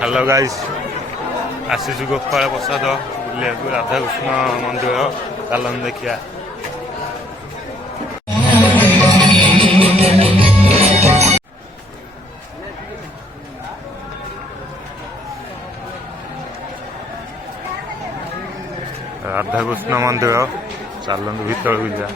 hello guys आसीचु Gopal Prasad बुलिया राधाकृष्ण मंदिर चलन देखिया राधाकृष्ण मंदिर चलन भीतर जा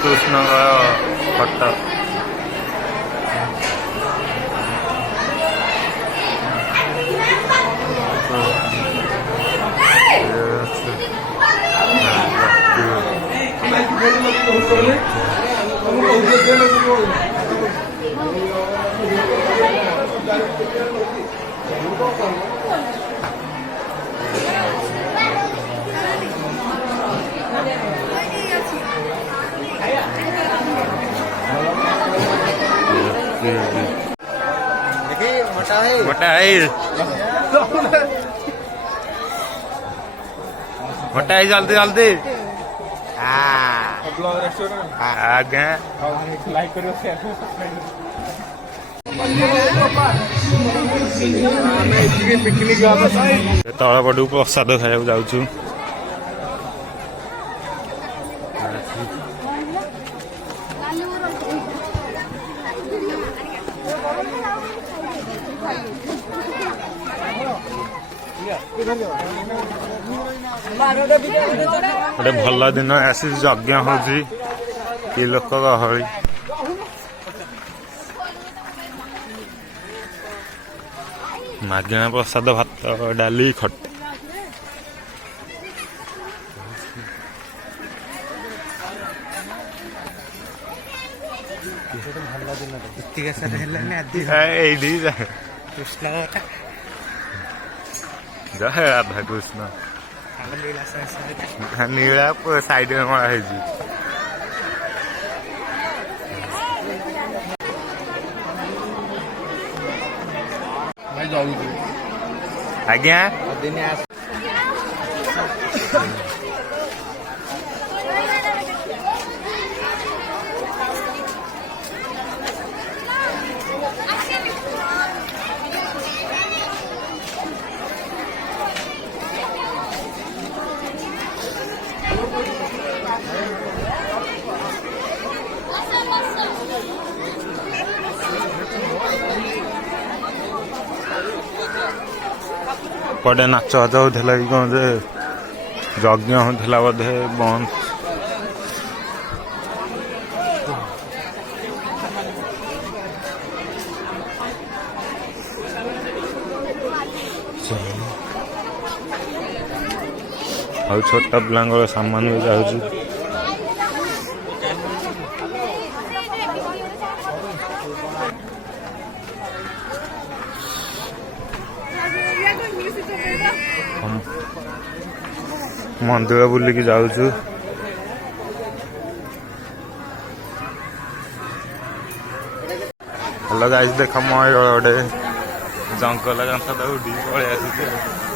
कृष्ण फट मोटा है जल्दी जल्दी आगे तल पटू प्रसाद खाया जाऊँ गोटे भल दिन आसी यज्ञ होची कि लोक गहली मागणा प्रसाद भात डाली खट जय राधा कृष्ण नीला साइड में मरा है आज्ञा पड़े नाच हाच होता कि कौन जे यज्ञ होता बोधे बंद और छोटा पिला सामान भी जाऊँ मंदिर बुलिकी जाऊँ हेलो गाइस देख मैं गोटे जंगल गंथ उड़ी पलि आसी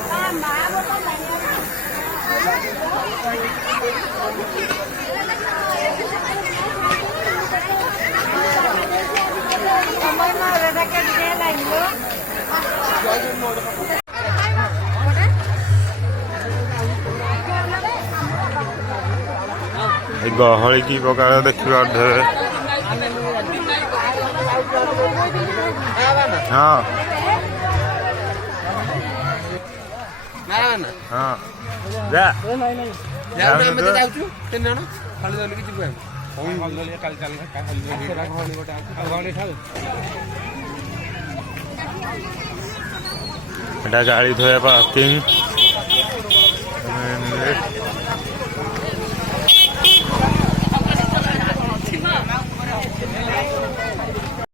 गहली की प्रकार देखा हाँ ହଁ ଯା ଆମେ ତ ଯାଉଛୁ 3 ଜଣ ଖାଲି ଧରିକି ଯିବୁ ଏଟା ଗାଡ଼ି ଧୋଇବା ପାର୍କିଂ